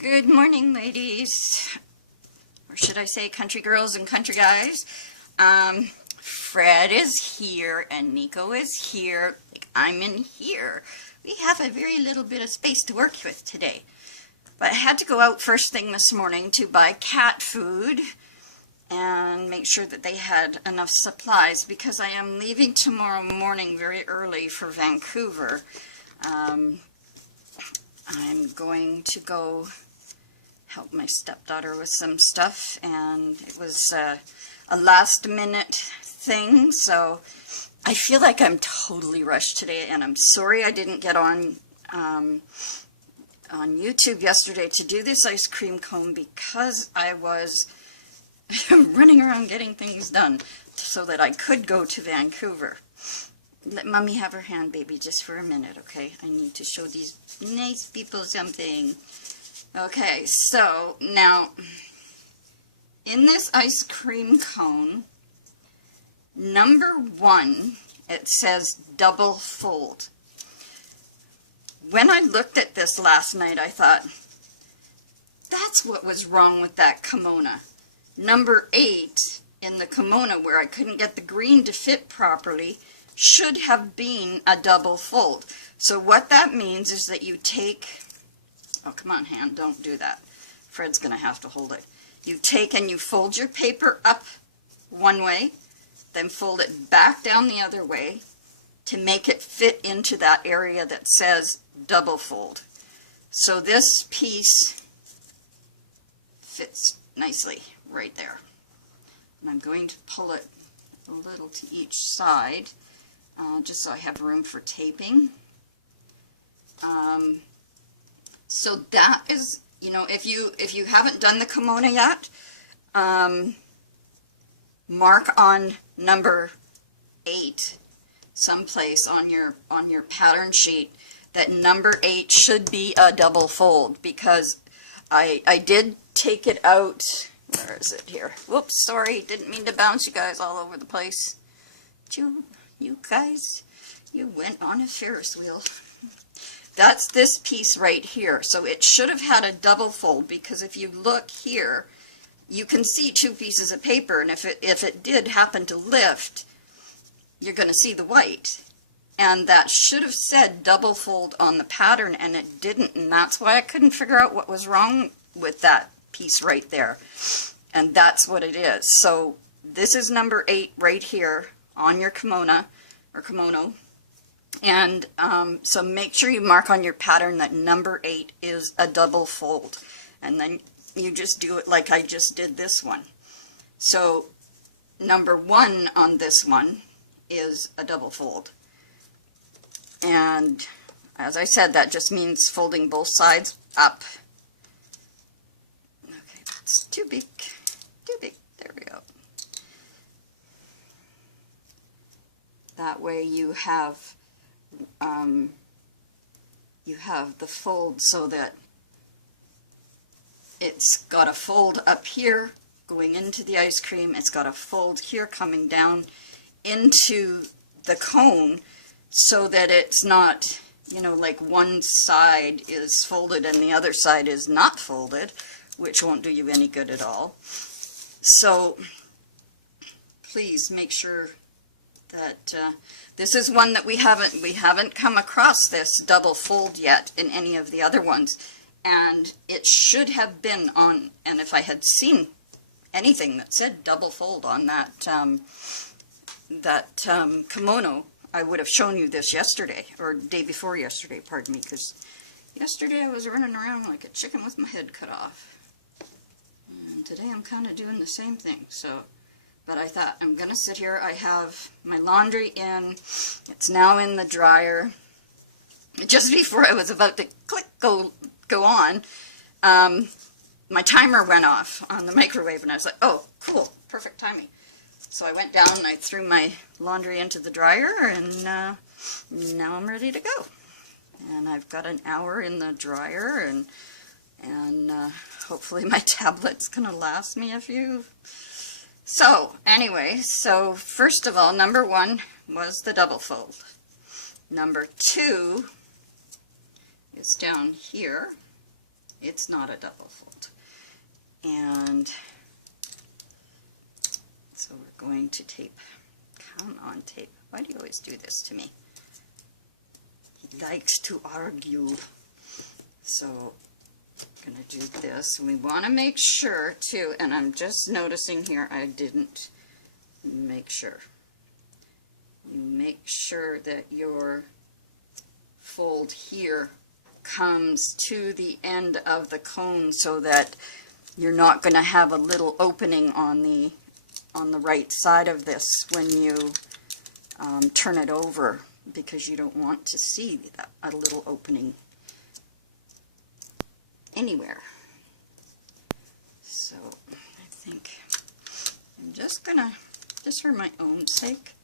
Good morning, ladies, or should I say country girls and country guys. Fred is here and Nico is here, like I'm in here. We have a very little bit of space to work with today. But I had to go out first thing this morning to buy cat food and make sure that they had enough supplies because I am leaving tomorrow morning very early for Vancouver. I'm going to go help my stepdaughter with some stuff, and it was a last minute thing, so I feel like I'm totally rushed today, and I'm sorry I didn't get on YouTube yesterday to do this ice cream cone because I was running around getting things done so that I could go to Vancouver. Let Mommy have her hand, baby, just for a minute, okay? I need to show these nice people something. Okay, so now, in this ice cream cone, number 1, it says double fold. When I looked at this last night, I thought, that's what was wrong with that kimono. Number 8 in the kimono, where I couldn't get the green to fit properly, should have been a double fold. So what that means is that you take, oh come on hand, don't do that. Fred's gonna have to hold it. You take and you fold your paper up one way, then fold it back down the other way to make it fit into that area that says double fold. So this piece fits nicely right there. And I'm going to pull it a little to each side. Just so I have room for taping. So that is, you know, if you haven't done the kimono yet, mark on number 8 someplace on your pattern sheet that number 8 should be a double fold, because I did take it out. Where is it here? Whoops, sorry, didn't mean to bounce you guys all over the place. You guys, you went on a Ferris wheel. That's this piece right here. So it should have had a double fold, because if you look here, you can see 2 pieces of paper, and if it did happen to lift, you're going to see the white. And that should have said double fold on the pattern, and it didn't, and that's why I couldn't figure out what was wrong with that piece right there. And that's what it is. So this is number 8 right here on your kimono, and so make sure you mark on your pattern that number 8 is a double fold, and then you just do it like I just did this one. So number 1 on this one is a double fold, and as I said, that just means folding both sides up. Okay, that's too big, there we go. That way you have the fold so that it's got a fold up here going into the ice cream. It's got a fold here coming down into the cone, so that it's not, you know, like one side is folded and the other side is not folded, which won't do you any good at all. So please make sure that this is one that we haven't come across this double fold yet in any of the other ones, and it should have been on. And if I had seen anything that said double fold on that kimono, I would have shown you this yesterday, or day before yesterday, pardon me, because yesterday I was running around like a chicken with my head cut off, and today I'm kind of doing the same thing. So. But I thought, I'm going to sit here. I have my laundry in. It's now in the dryer. Just before I was about to go on, my timer went off on the microwave, and I was like, oh, cool, perfect timing. So I went down and I threw my laundry into the dryer, and now I'm ready to go. And I've got an hour in the dryer, and hopefully my tablet's going to last me a few. So, anyway, so first of all, number 1 was the double fold. Number 2 is down here. It's not a double fold. And so we're going to tape. Come on, tape. Why do you always do this to me? He likes to argue. So I'm going to do this. We want to make sure too, and I'm just noticing here I didn't make sure. You make sure that your fold here comes to the end of the cone so that you're not going to have a little opening on the right side of this when you turn it over, because you don't want to see a little opening anywhere. So I think I'm just gonna, just for my own sake,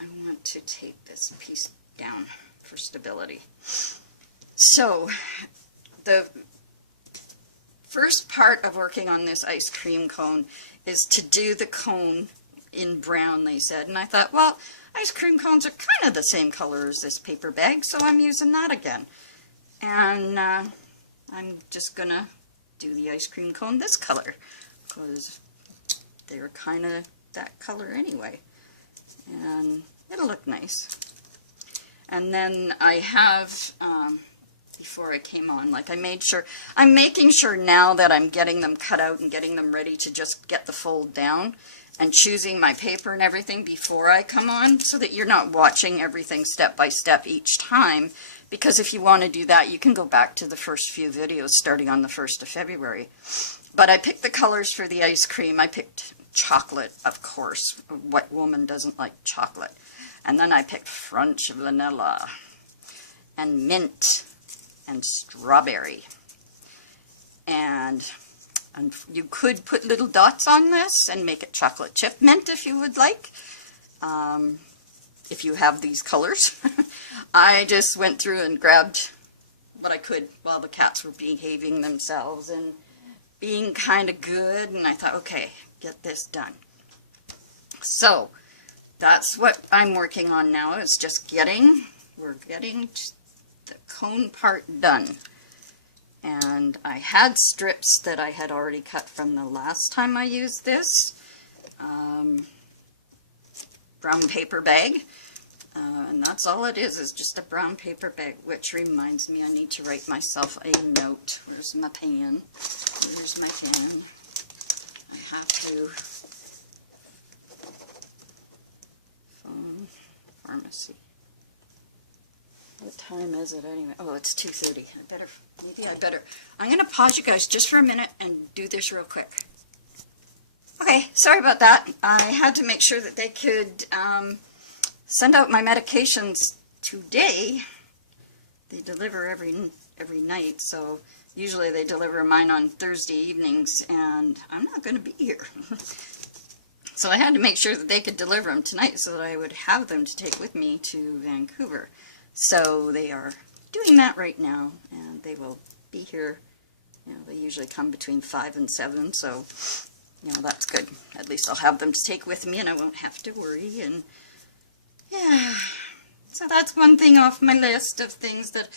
I want to tape this piece down for stability. So the first part of working on this ice cream cone is to do the cone in brown, they said, and I thought, well, ice cream cones are kind of the same color as this paper bag, so I'm using that again. And I'm just gonna do the ice cream cone this color, because they're kind of that color anyway, and it'll look nice. And then I have, before I came on, like I'm making sure now that I'm getting them cut out and getting them ready to just get the fold down, and choosing my paper and everything before I come on, so that you're not watching everything step by step each time, because if you want to do that, you can go back to the first few videos starting on the 1st of February. But I picked the colors for the ice cream. I picked chocolate, of course. What woman doesn't like chocolate? And then I picked French vanilla, and mint, and strawberry. And you could put little dots on this and make it chocolate chip mint if you would like, if you have these colors. I just went through and grabbed what I could while the cats were behaving themselves and being kind of good, and I thought, okay, get this done. So that's what I'm working on now, is just we're getting the cone part done. And I had strips that I had already cut from the last time I used this brown paper bag, and that's all it is just a brown paper bag, which reminds me I need to write myself a note. Where's my pen? Where's my pen? I have to phone pharmacy. What time is it anyway? Oh, it's 2:30. I'm going to pause you guys just for a minute and do this real quick. Okay, sorry about that. I had to make sure that they could send out my medications today. They deliver every night, so usually they deliver mine on Thursday evenings, and I'm not going to be here. So I had to make sure that they could deliver them tonight so that I would have them to take with me to Vancouver. So they are doing that right now, and they will be here. You know, they usually come between 5 and 7, so, you know, that's good. At least I'll have them to take with me, and I won't have to worry. And yeah, so that's one thing off my list of things that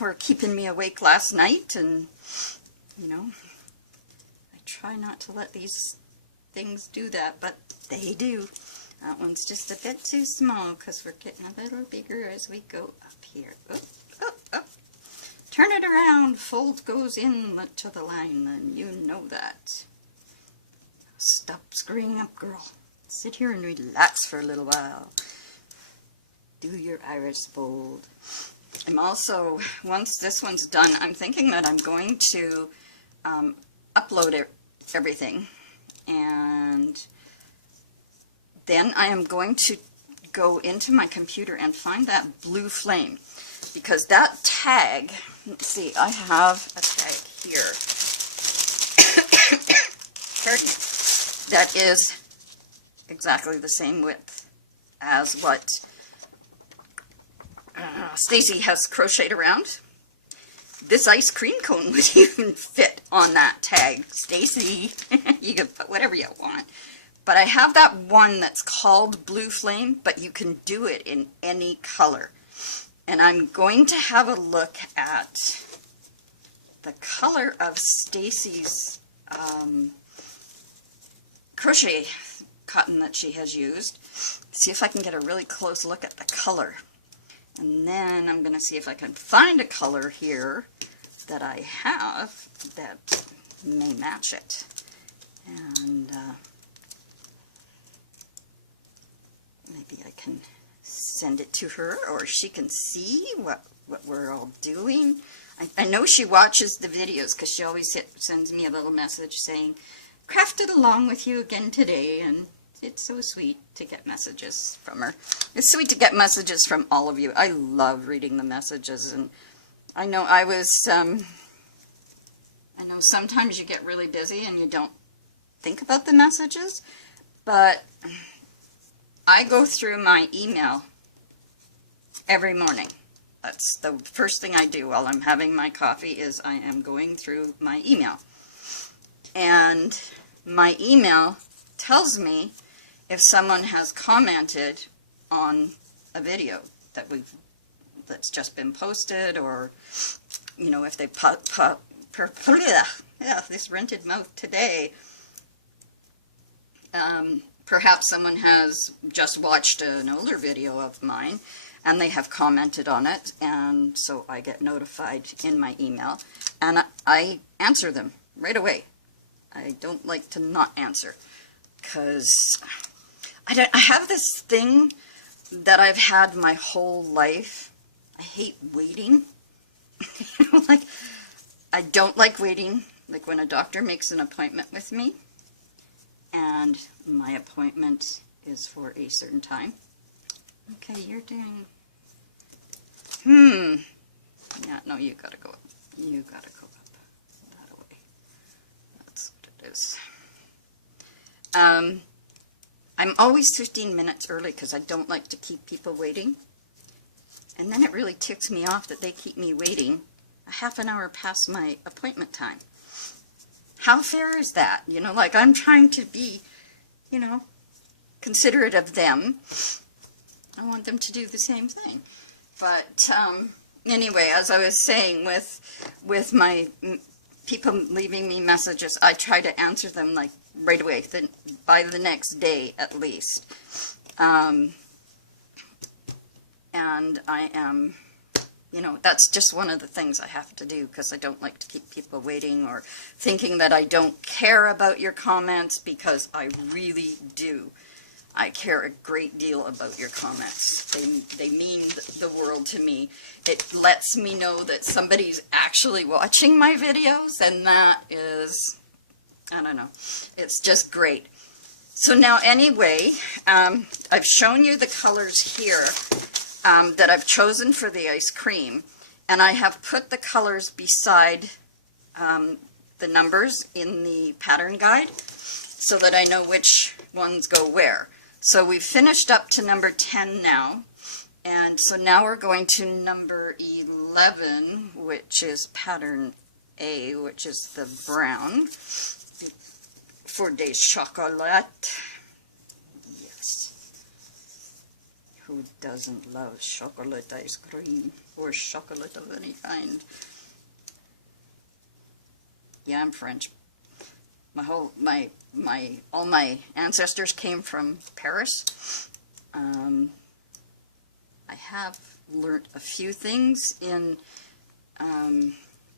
were keeping me awake last night. And, you know, I try not to let these things do that, but they do. That one's just a bit too small because we're getting a little bigger as we go up here. Up, up, up. Turn it around. Fold goes in to the line, then you know that. Stop screwing up, girl. Sit here and relax for a little while. Do your iris fold. I'm also, once this one's done, I'm thinking that I'm going to upload everything, and then I am going to go into my computer and find that blue flame, because that tag, let's see, I have a tag here, pardon me, that is exactly the same width as what Stacy has crocheted around. This ice cream cone would even fit on that tag. Stacy, you can put whatever you want. But I have that one that's called Blue Flame, but you can do it in any color. And I'm going to have a look at the color of Stacy's crochet cotton that she has used. See if I can get a really close look at the color. And then I'm going to see if I can find a color here that I have that may match it. And maybe I can send it to her, or she can see what we're all doing. I know she watches the videos because she always sends me a little message saying, crafted along with you again today, and it's so sweet to get messages from her. It's sweet to get messages from all of you. I love reading the messages, and I know I know sometimes you get really busy and you don't think about the messages, but I go through my email every morning. That's the first thing I do while I'm having my coffee, is I am going through my email. And my email tells me if someone has commented on a video that's just been posted, or, you know, if they this rented mouth today. Perhaps someone has just watched an older video of mine and they have commented on it, and so I get notified in my email, and I answer them right away. I don't like to not answer, because I have this thing that I've had my whole life. I hate waiting. Like, I don't like waiting. Like when a doctor makes an appointment with me, and my appointment is for a certain time. Okay, you're doing... Yeah, no, you gotta go up. You gotta go up that way. That's what it is. I'm always 15 minutes early because I don't like to keep people waiting. And then it really ticks me off that they keep me waiting a half an hour past my appointment time. How fair is that? You know, like, I'm trying to be, you know, considerate of them. I want them to do the same thing. But anyway, as I was saying, with my people leaving me messages, I try to answer them like right away, by the next day at least. And I am, you know, that's just one of the things I have to do, because I don't like to keep people waiting or thinking that I don't care about your comments, because I really do. I care a great deal about your comments. They mean the world to me. It lets me know that somebody's actually watching my videos, and that is, I don't know, it's just great. So now anyway, I've shown you the colors here that I've chosen for the ice cream, and I have put the colors beside the numbers in the pattern guide so that I know which ones go where. So we've finished up to number 10 now, and so now we're going to number 11, which is pattern A, which is the brown, for des chocolate. Yes. Who doesn't love chocolate ice cream, or chocolate of any kind? Yeah, I'm French. All my ancestors came from Paris. I have learnt a few things in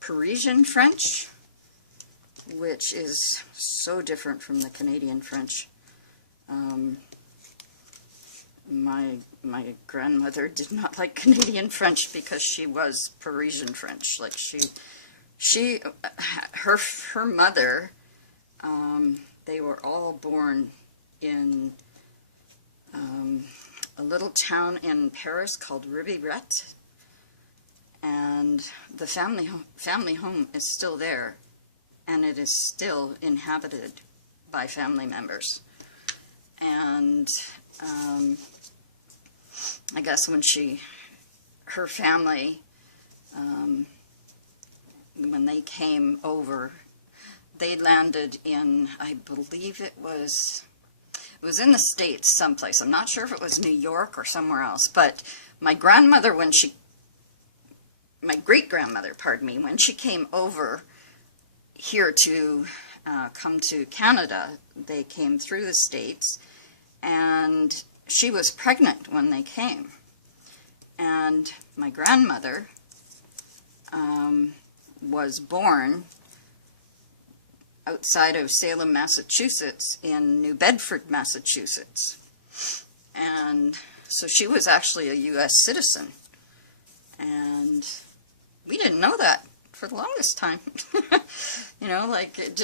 Parisian French, which is so different from the Canadian French. My grandmother did not like Canadian French because she was Parisian French. Like her mother, they were all born in a little town in Paris called Ribéret, and the family home is still there, and it is still inhabited by family members. And I guess when her family, when they came over, they landed in, I believe it was in the States someplace. I'm not sure if it was New York or somewhere else, but my grandmother, when she my great-grandmother, pardon me, when she came over here to come to Canada, they came through the States, and she was pregnant when they came. And my grandmother was born outside of Salem, Massachusetts, in New Bedford, Massachusetts. And so she was actually a U.S. citizen. And we didn't know that for the longest time. You know, like it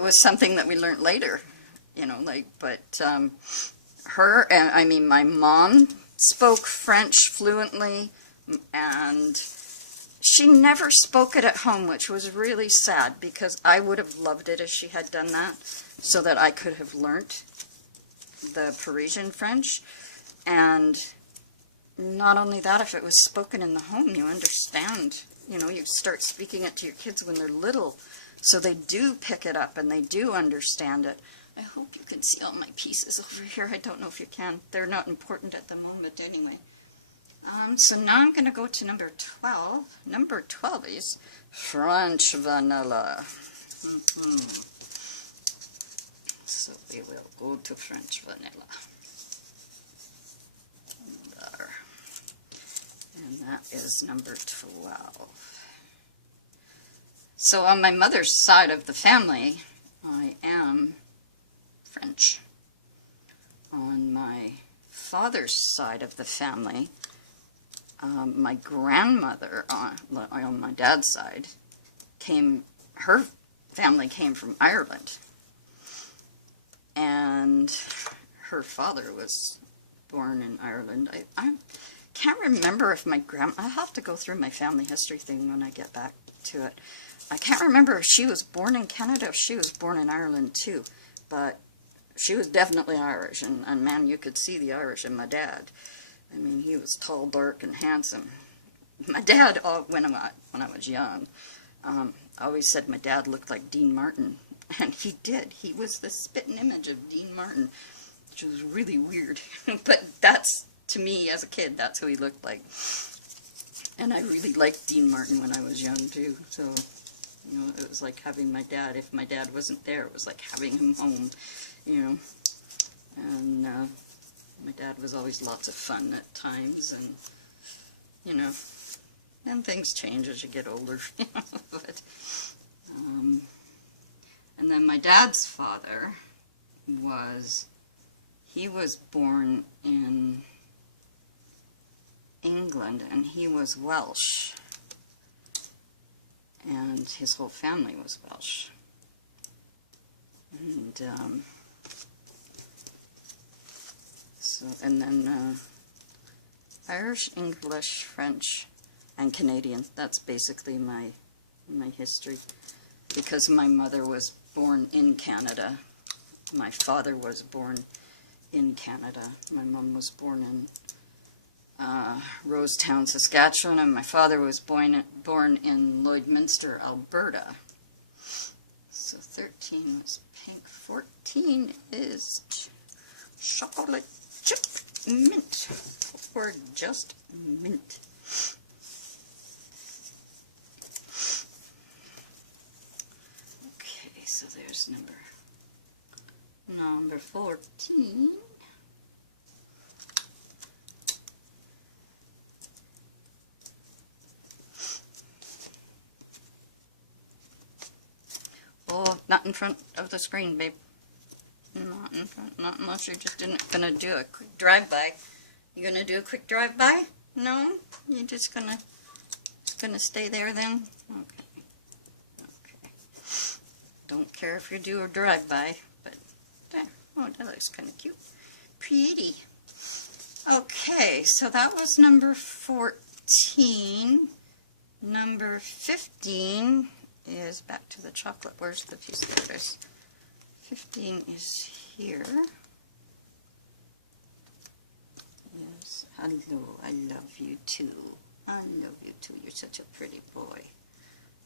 was something that we learned later, you know, like, but I mean, my mom spoke French fluently, and she never spoke it at home, which was really sad, because I would have loved it if she had done that, so that I could have learnt the Parisian French. And not only that, if it was spoken in the home, you understand. You know, you start speaking it to your kids when they're little, so they do pick it up and they do understand it. I hope you can see all my pieces over here. I don't know if you can. They're not important at the moment anyway. So now I'm going to go to number 12. Number 12 is French vanilla. So we will go to French vanilla. There. And that is number 12. So on my mother's side of the family, I am French. On my father's side of the family, my grandmother on my dad's side her family came from Ireland, and her father was born in Ireland. I can't remember if I'll have to go through my family history thing when I get back to it. I can't remember if she was born in Canada or if she was born in Ireland too, but she was definitely Irish, and man, you could see the Irish in my dad. I mean, he was tall, dark, and handsome. My dad, when I was young, always said my dad looked like Dean Martin, and he did. He was the spitting image of Dean Martin, which was really weird. But that's, to me, as a kid, that's who he looked like. And I really liked Dean Martin when I was young, too. So, you know, it was like having my dad. If my dad wasn't there, it was like having him home, you know. And my dad was always lots of fun at times, and, you know, and things change as you get older, you know, but, and then my dad's father he was born in England, and he was Welsh, and his whole family was Welsh, and, so, and then Irish, English, French, and Canadian. That's basically my history. Because my mother was born in Canada, my father was born in Canada. My mom was born in Rosetown, Saskatchewan, and my father was born in Lloydminster, Alberta. So 13 was pink. 14 is chocolate chip mint, or just mint. Okay, so there's number 14. Oh, not in front of the screen, babe. Not in front, not unless you're just gonna do a quick drive-by. You gonna do a quick drive-by? No? You're just gonna stay there then? Okay. Okay. Don't care if you do a drive-by, but there. Oh, that looks kind of cute. Pretty. Okay, so that was number 14. Number 15 is back to the chocolate. Where's the piece? There it is. 15 is here. Yes, hello, I love you too. I love you too. You're such a pretty boy.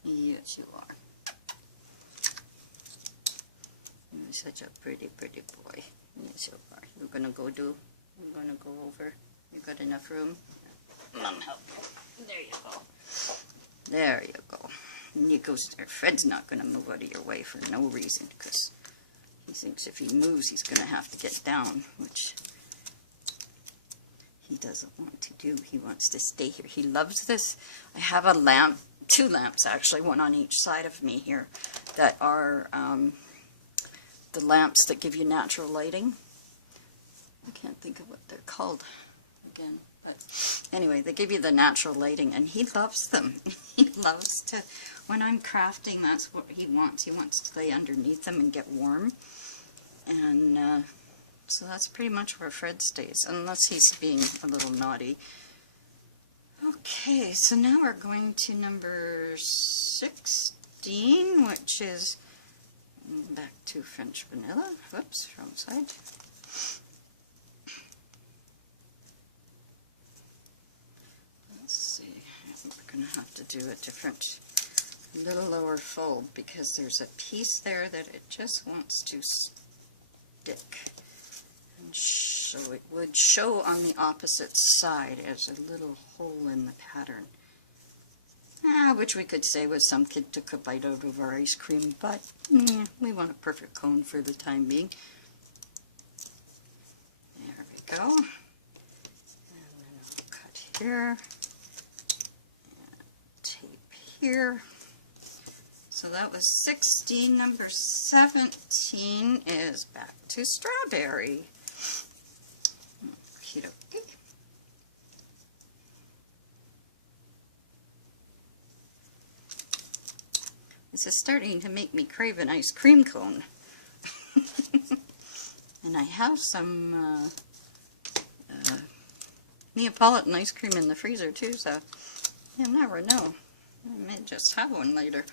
Yes, you are. You're such a pretty, pretty boy. Yes, you are. You're gonna go over. You got enough room? Mom, help. There you go. There you go. And he goes there. Fred's not going to move out of your way for no reason, because he thinks if he moves, he's going to have to get down, which he doesn't want to do. He wants to stay here. He loves this. I have a lamp, 2 lamps actually, one on each side of me here, that are the lamps that give you natural lighting. I can't think of what they're called again, but anyway, they give you the natural lighting, and he loves them. He loves to, when I'm crafting, that's what he wants. He wants to lay underneath them and get warm, and so that's pretty much where Fred stays, unless he's being a little naughty. Okay, so now we're going to number 16, which is back to French vanilla. Whoops, wrong side. Let's see, we're going to have to do a different, little lower fold, because there's a piece there that it just wants to stick. And so it would show on the opposite side as a little hole in the pattern. Which we could say was some kid took a bite out of our ice cream, but we want a perfect cone for the time being. There we go. And then I'll cut here. And tape here. So that was 16. Number 17 is back to strawberry. Okie dokie. This is starting to make me crave an ice cream cone. And I have some Neapolitan ice cream in the freezer too, so you never know. I may just have one later.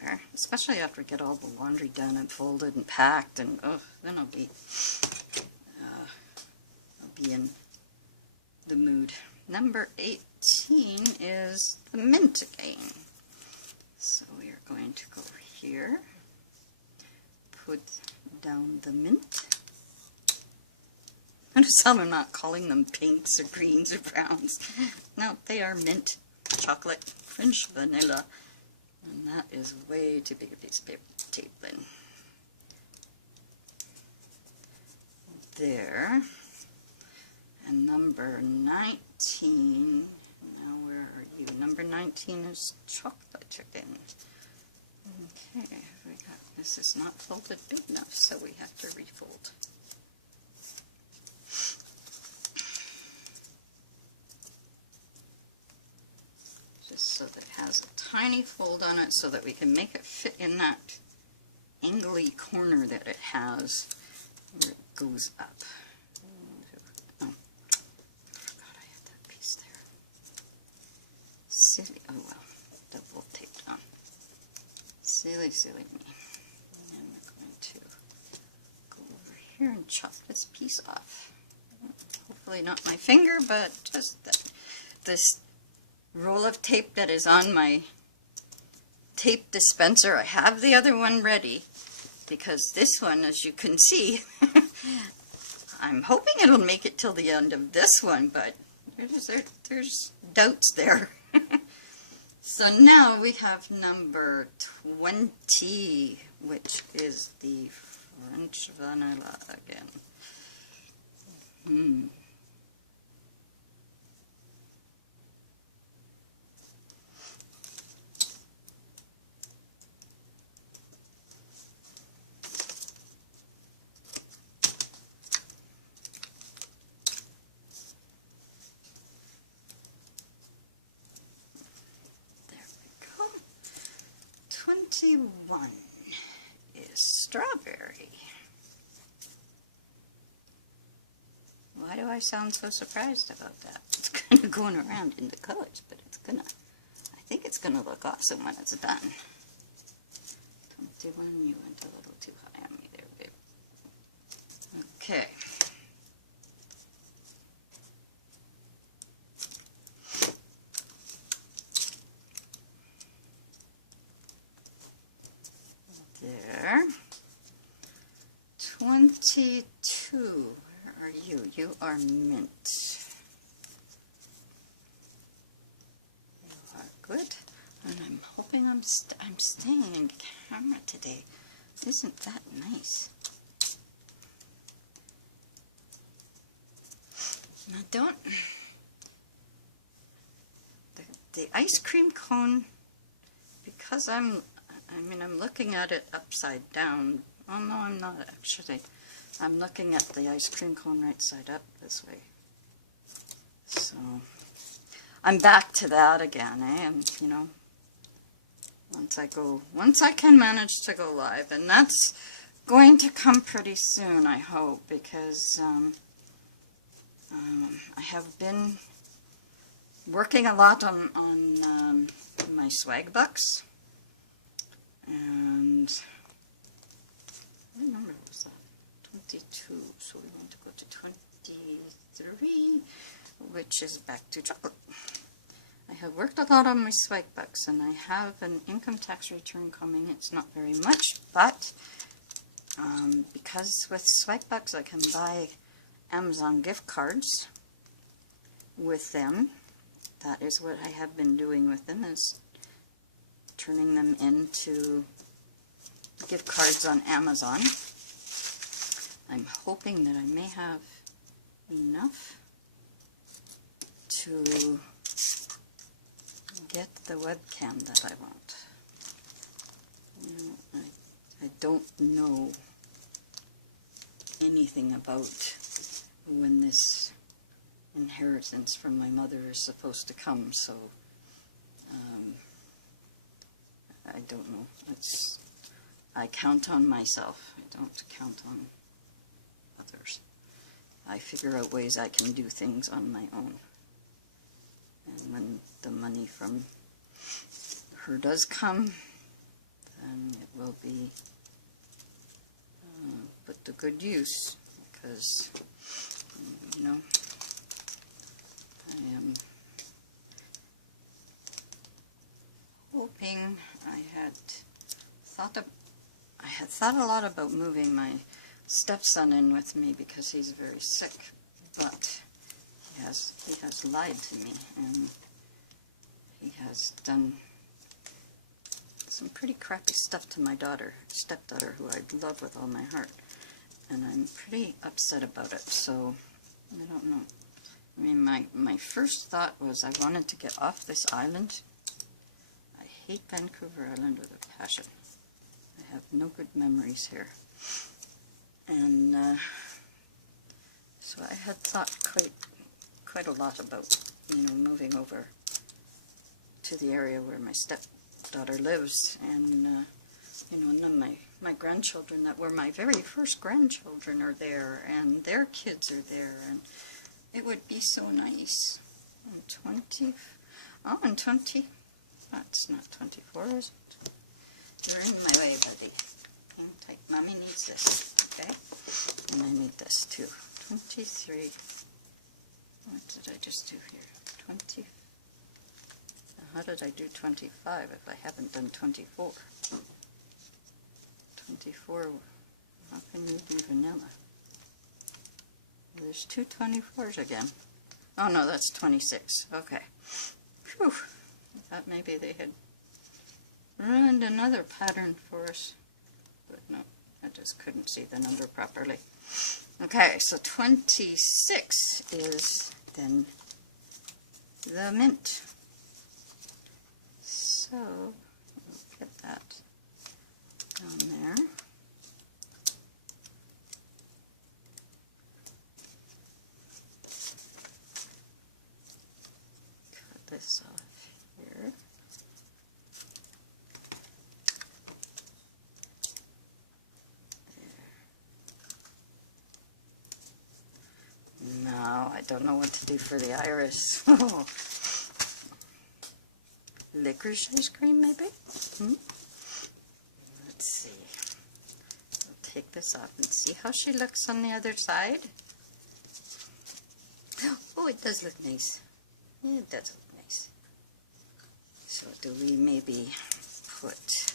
There, especially after we get all the laundry done and folded and packed, and then I'll be in the mood. Number 18 is the mint again. So we are going to go over here, put down the mint. Notice how I'm not calling them pinks or greens or browns. No, they are mint, chocolate, French vanilla. And that is way too big a piece of paper to tape in. There. And number 19, now where are you? Number 19 is chocolate chicken. Okay, this is not folded big enough, so we have to refold. Just so that it has a tiny fold on it so that we can make it fit in that angly corner that it has where it goes up. Silly, oh well, double taped on. Silly, silly me. And we're going to go over here and chop this piece off. Hopefully not my finger, but just this roll of tape that is on my tape dispenser. I have the other one ready, because this one, as you can see, I'm hoping it'll make it till the end of this one, but there's doubts there. So now we have number 20, which is the French vanilla again. There we go. 21 is strawberry. Why do I sound so surprised about that? It's kind of going around in the colors, but I think it's gonna look awesome when it's done. 21, you went a little too high on me there, babe. Okay. There. 22. Where are you? You are mint. You are good. And I'm hoping I'm staying in camera today. Isn't that nice? Now don't... The ice cream cone, because I'm looking at it upside down. Oh no, I'm not actually. I'm looking at the ice cream cone right side up this way. So, I'm back to that again, and you know, once I can manage to go live, and that's going to come pretty soon, I hope, because I have been working a lot on my swag bucks, and what number was that? 22, so we want to go to 23, which is back to chocolate. I have worked a lot on my swag bucks, and I have an income tax return coming. It's not very much, but because with swag bucks I can buy Amazon gift cards with them. That is what I have been doing with them, is turning them into gift cards on Amazon. I'm hoping that I may have enough to get the webcam that I want. You know, I don't know anything about when this inheritance from my mother is supposed to come, so I don't know. I count on myself. I don't count on others. I figure out ways I can do things on my own. And when the money from her does come, then it will be put to good use, because, you know, I am hoping. I had thought a lot about moving my stepson in with me because he's very sick, but he has lied to me, and he has done some pretty crappy stuff to my stepdaughter, who I love with all my heart, and I'm pretty upset about it. So I don't know. I mean, my first thought was I wanted to get off this island. I hate Vancouver Island with a passion. I have no good memories here. And so I had thought quite a lot about, you know, moving over to the area where my stepdaughter lives, and you know, and then my grandchildren that were my very first grandchildren are there, and their kids are there, and it would be so nice. And 20, oh, and 20, that's not 24, is it? You're in my way, buddy. Hang tight. Mommy needs this, okay? And I need this too. 23, what did I just do here? 20, how did I do 25 if I haven't done 24? 24, how can you be vanilla? There's two 24s again. Oh no, that's 26. Okay. Phew. I thought maybe they had ruined another pattern for us. But no, I just couldn't see the number properly. Okay, so 26 is then the mint. So, we'll get that down there. Cut this off here. There. Now, I don't know what to do for the iris. Licorice ice cream, maybe? Let's see. I'll take this off and see how she looks on the other side. Oh, it does look nice. It does look nice. So do we maybe put...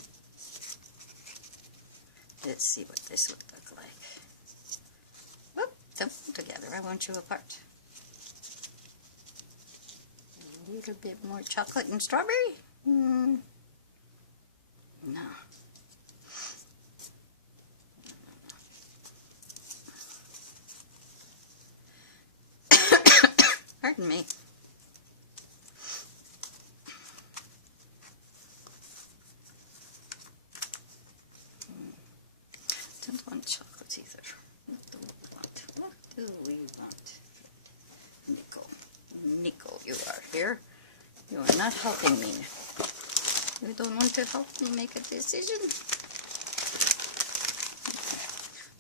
Let's see what this would look like. Whoop, them together. I want you apart. A little bit more chocolate and strawberry? No. Pardon me. Don't want chocolate either. What do we want? What do we want? Nickel. Nickel, you are here. You are not helping me. You don't want to help me make a decision?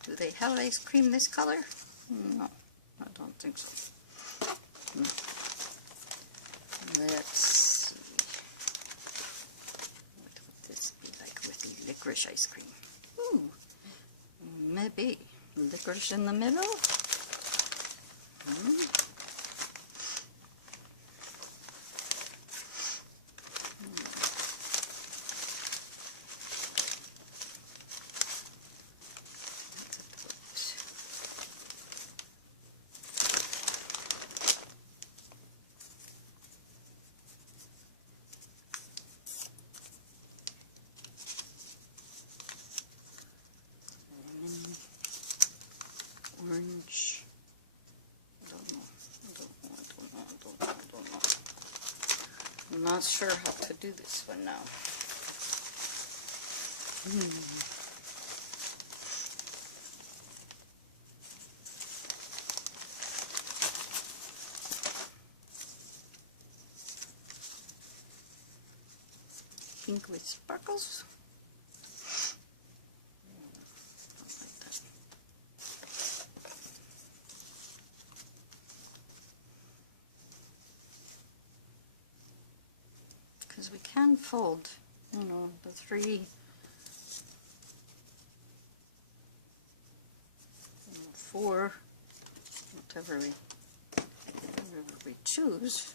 Do they have ice cream this color? No, I don't think so. Let's see. What would this be like with the licorice ice cream? Ooh, maybe licorice in the middle. Orange. I don't know. I'm not sure how to do this one now. Pink with sparkles. Because we can fold, you know, the three, four, whatever we choose,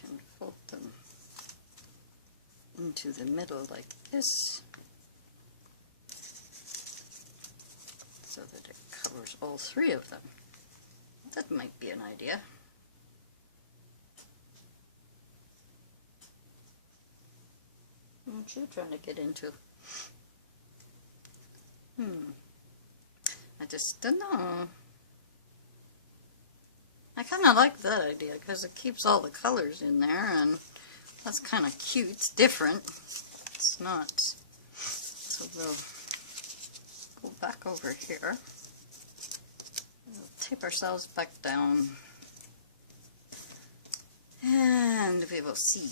can fold them into the middle like this, so that it covers all three of them. That might be an idea. What you trying to get into? I just don't know. I kind of like that idea because it keeps all the colors in there, and that's kind of cute. It's different. It's not. So we'll go back over here. We'll tape ourselves back down, and we will see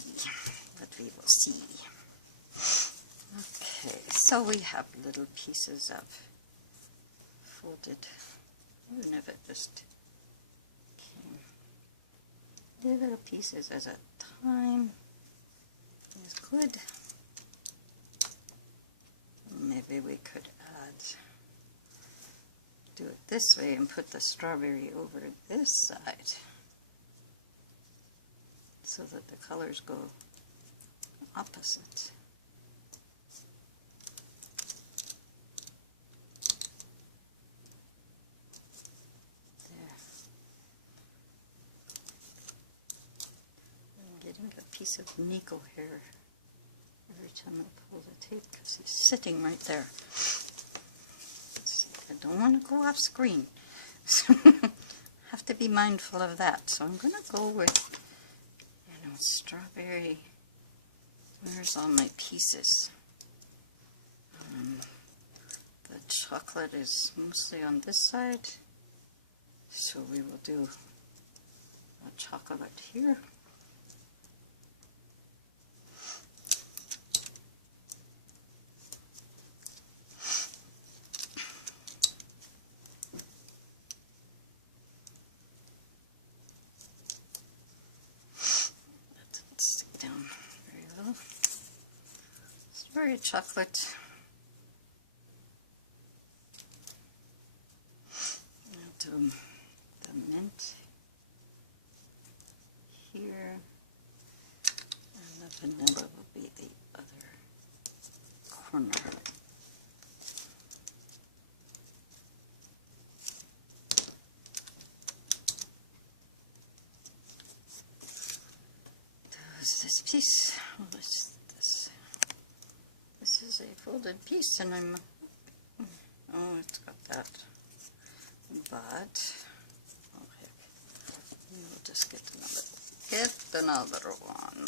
what we will see. Okay, so we have little pieces of folded, even if it just came, little pieces as a time is good. Maybe we could do it this way and put the strawberry over this side so that the colors go opposite. A piece of Nico hair every time I pull the tape because he's sitting right there. Let's see, I don't want to go off screen, so have to be mindful of that. So I'm going to go with, you know, strawberry. Where's all my pieces? The chocolate is mostly on this side, so we will do a chocolate here. Strawberry chocolate. And the mint here, and the vanilla will be the other corner. piece. What is this? This is a folded piece, and I'm, oh, it's got that, but, oh heck, we'll just get another one.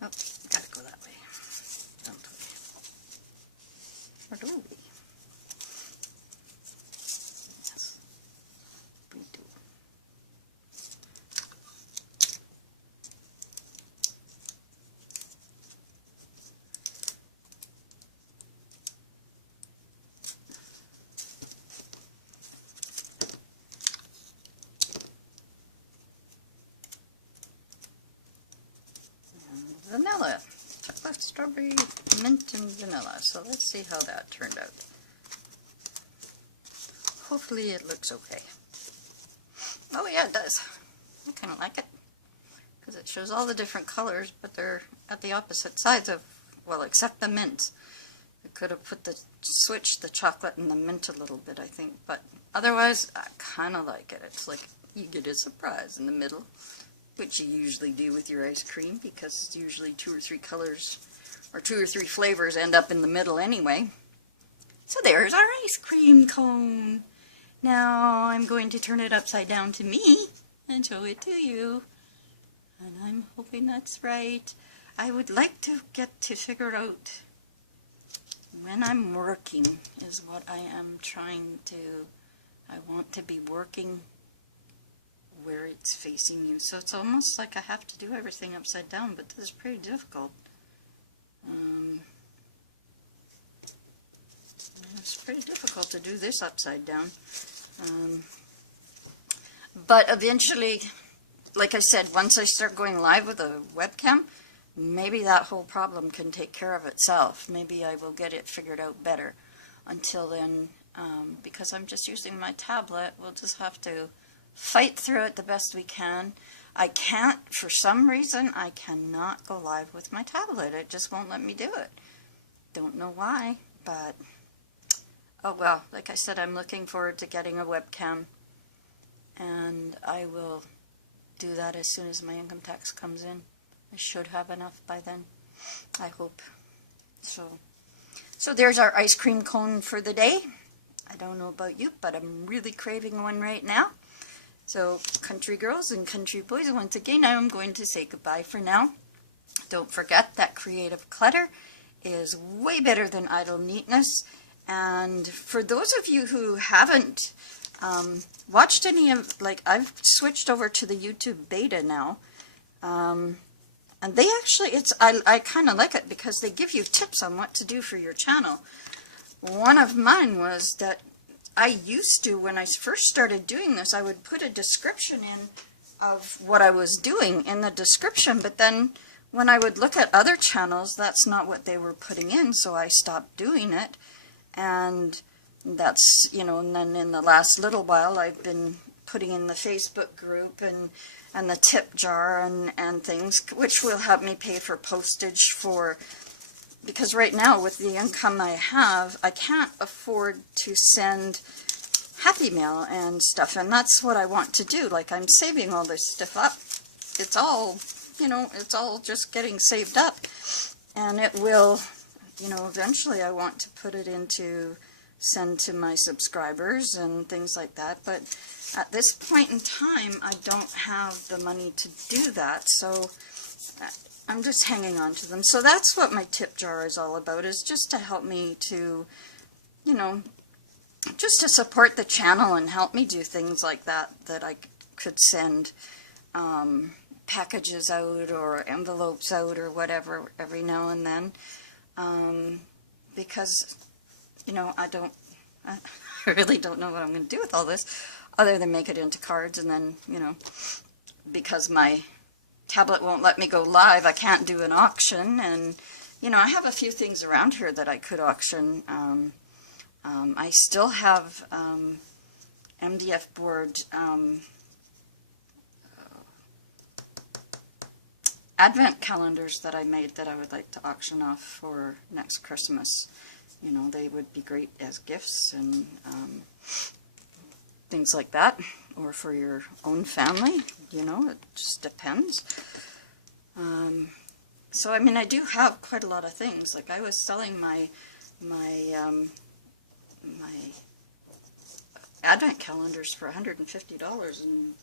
Oh, gotta go that way, don't we? Or do we? Yes, we do. Vanilla, chocolate, strawberry, mint, and vanilla. So let's see how that turned out. Hopefully it looks okay. Oh yeah, it does. I kind of like it because it shows all the different colors, but they're at the opposite sides of, well, except the mint. I could have switched the chocolate and the mint a little bit, I think, but otherwise I kind of like it. It's like you get a surprise in the middle, which you usually do with your ice cream, because it's usually 2 or 3 colors or 2 or 3 flavors end up in the middle anyway. So there's our ice cream cone. Now I'm going to turn it upside down to me and show it to you. And I'm hoping that's right. I would like to get to figure out when I'm working is what I am trying to. I want to be working where it's facing you. So it's almost like I have to do everything upside down, but this is pretty difficult. It's pretty difficult to do this upside down. But eventually, like I said, once I start going live with a webcam, maybe that whole problem can take care of itself. Maybe I will get it figured out better. Until then, because I'm just using my tablet, we'll just have to fight through it the best we can. I can't, for some reason, I cannot go live with my tablet. It just won't let me do it. Don't know why, but oh well, like I said, I'm looking forward to getting a webcam, and I will do that as soon as my income tax comes in. I should have enough by then, I hope. So there's our ice cream cone for the day. I don't know about you, but I'm really craving one right now. So, country girls and country boys, once again, I'm going to say goodbye for now. Don't forget that creative clutter is way better than idle neatness. And for those of you who haven't watched any of, like, I've switched over to the YouTube beta now. And they actually, I kind of like it because they give you tips on what to do for your channel. One of mine was that I used to, when I first started doing this, I would put a description in of what I was doing in the description, but then when I would look at other channels, that's not what they were putting in, so I stopped doing it. And that's, you know, and then in the last little while, I've been putting in the Facebook group and the tip jar and things, which will help me pay for postage for, because right now with the income I have, I can't afford to send Happy Mail and stuff, and that's what I want to do. Like, I'm saving all this stuff up. It's all, you know, it's all just getting saved up, and it will, you know, eventually I want to put it into send to my subscribers and things like that, but at this point in time I don't have the money to do that, so I'm just hanging on to them. So that's what my tip jar is all about, is just to help me to, you know, just to support the channel and help me do things like that, that I could send packages out or envelopes out or whatever every now and then, because, you know, I really don't know what I'm going to do with all this other than make it into cards, and then, you know, because my tablet won't let me go live, I can't do an auction, and, you know, I have a few things around here that I could auction. I still have MDF board advent calendars that I made that I would like to auction off for next Christmas. You know, they would be great as gifts and things like that, or for your own family, you know, it just depends. So I mean, I do have quite a lot of things. Like I was selling my advent calendars for $150, and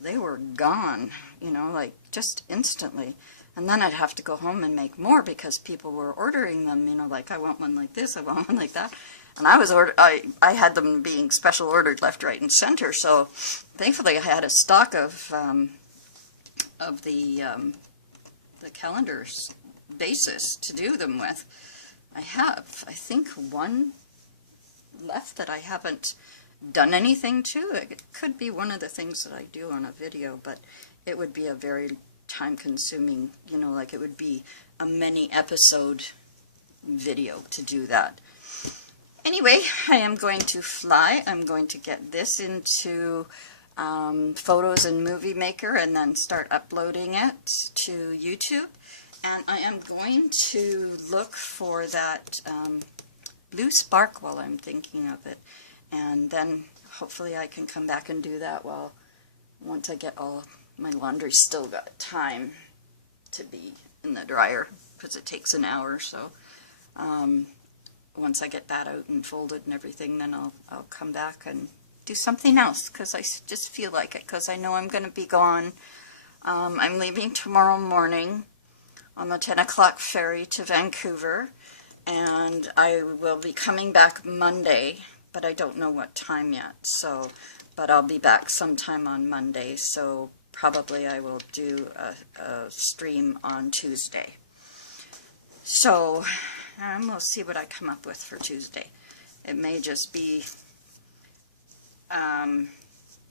they were gone, you know, like just instantly. And then I'd have to go home and make more because people were ordering them, you know, like I want one like this, I want one like that. And I had them being special ordered left, right, and center. So thankfully I had a stock of the calendars basis to do them with. I have, I think, one left that I haven't done anything to. It could be one of the things that I do on a video, but it would be a very time-consuming, you know, like it would be a many-episode video to do that. Anyway, I am going to fly. I'm going to get this into Photos and Movie Maker and then start uploading it to YouTube. And I am going to look for that blue spark while I'm thinking of it. And then hopefully I can come back and do that once I get all my laundry. Still got time to be in the dryer because it takes an hour. So once I get that out and folded and everything, then I'll come back and do something else because I just feel like it, because I know I'm going to be gone. I'm leaving tomorrow morning on the 10 o'clock ferry to Vancouver, and I will be coming back Monday, but I don't know what time yet. So, but I'll be back sometime on Monday, so probably I will do a stream on Tuesday. So we'll see what I come up with for Tuesday. It may just be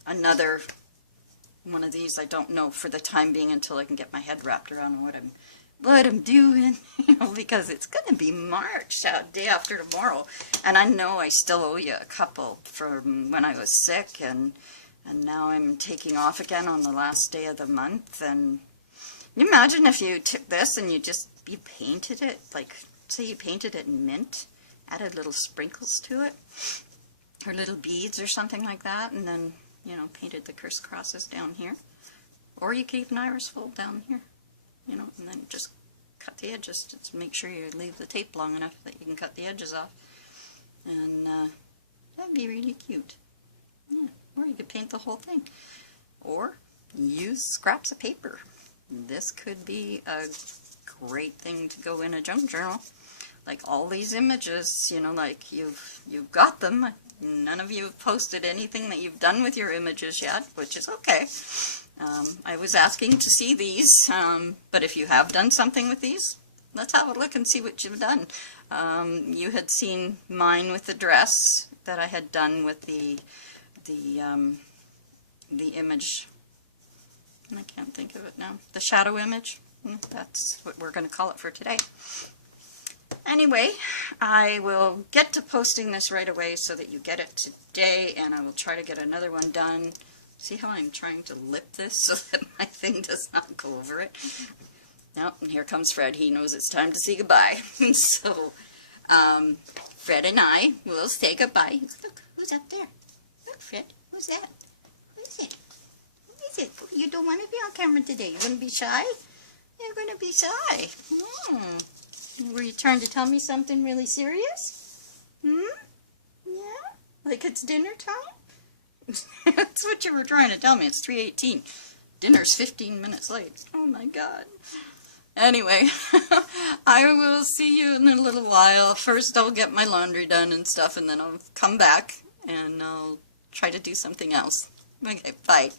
another one of these. I don't know for the time being until I can get my head wrapped around what I'm doing, you know, because it's going to be March, day after tomorrow, and I know I still owe you a couple from when I was sick, and now I'm taking off again on the last day of the month. And can you imagine if you took this and you painted it, like say you painted it in mint, added little sprinkles to it, or little beads or something like that, and then, you know, painted the crisscrosses down here, or you could even iris fold down here, you know, and then just cut the edges. Just make sure you leave the tape long enough that you can cut the edges off, and that'd be really cute. Yeah. Or you could paint the whole thing, or use scraps of paper. This could be a great thing to go in a junk journal. Like all these images, you know, like you've got them. None of you have posted anything that you've done with your images yet, which is okay. I was asking to see these, but if you have done something with these, let's have a look and see what you've done. You had seen mine with the dress that I had done with the image, and I can't think of it now, the shadow image. That's what we're going to call it for today. Anyway, I will get to posting this right away so that you get it today, and I will try to get another one done. See how I'm trying to lip this so that my thing does not go over it? Now, and here comes Fred. He knows it's time to say goodbye. So, Fred and I will say goodbye. Look, who's up there? Look, Fred, who's that? Who's it? Who is it? You don't want to be on camera today. You're going to be shy? You're going to be shy. Were you trying to tell me something really serious? Yeah? Like it's dinner time? That's what you were trying to tell me. It's 3:18. Dinner's 15 minutes late. Oh my god. Anyway, I will see you in a little while. First I'll get my laundry done and stuff, and then I'll come back and I'll try to do something else. Okay, bye.